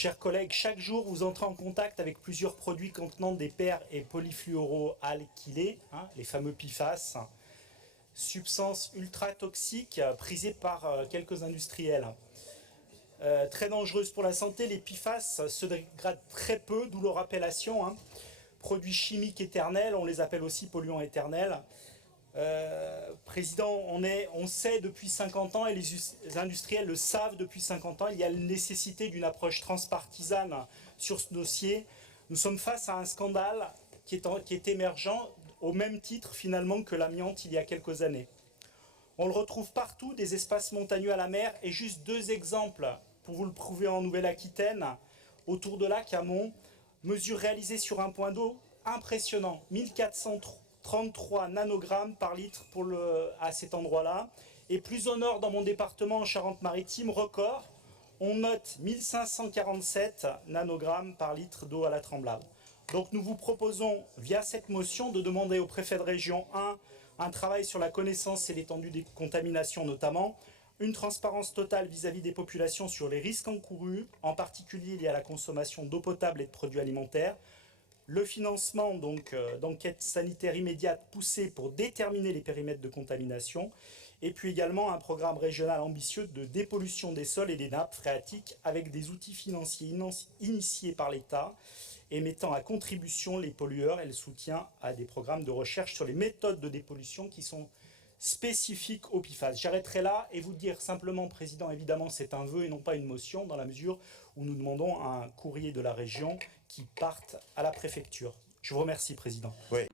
Chers collègues, chaque jour, vous entrez en contact avec plusieurs produits contenant des per- et polyfluoroalkylés, les fameux PFAS, substances ultra toxiques prisées par quelques industriels. Très dangereuses pour la santé, les PFAS se dégradent très peu, d'où leur appellation. Produits chimiques éternels, on les appelle aussi polluants éternels. Président, on sait depuis 50 ans, et les industriels le savent depuis 50 ans, il y a la nécessité d'une approche transpartisane sur ce dossier. Nous sommes face à un scandale qui est émergent au même titre finalement que l'amiante il y a quelques années. On le retrouve partout, des espaces montagneux à la mer, et juste deux exemples pour vous le prouver en Nouvelle-Aquitaine, autour de lacs amont, mesure réalisée sur un point d'eau impressionnant, 1433 nanogrammes par litre à cet endroit-là. Et plus au nord, dans mon département, en Charente-Maritime, record, on note 1547 nanogrammes par litre d'eau à la Tremblade. Donc nous vous proposons, via cette motion, de demander au préfet de région 1 un travail sur la connaissance et l'étendue des contaminations notamment, une transparence totale vis-à-vis des populations sur les risques encourus, en particulier liés à la consommation d'eau potable et de produits alimentaires, le financement d'enquêtes sanitaires immédiates poussées pour déterminer les périmètres de contamination, et puis également un programme régional ambitieux de dépollution des sols et des nappes phréatiques avec des outils financiers initiés par l'État et mettant à contribution les pollueurs et le soutien à des programmes de recherche sur les méthodes de dépollution qui sont spécifiques au PFAS. J'arrêterai là et vous dire simplement, Président, évidemment c'est un vœu et non pas une motion, dans la mesure où nous demandons un courrier de la région qui parte à la préfecture. Je vous remercie, Président. Oui.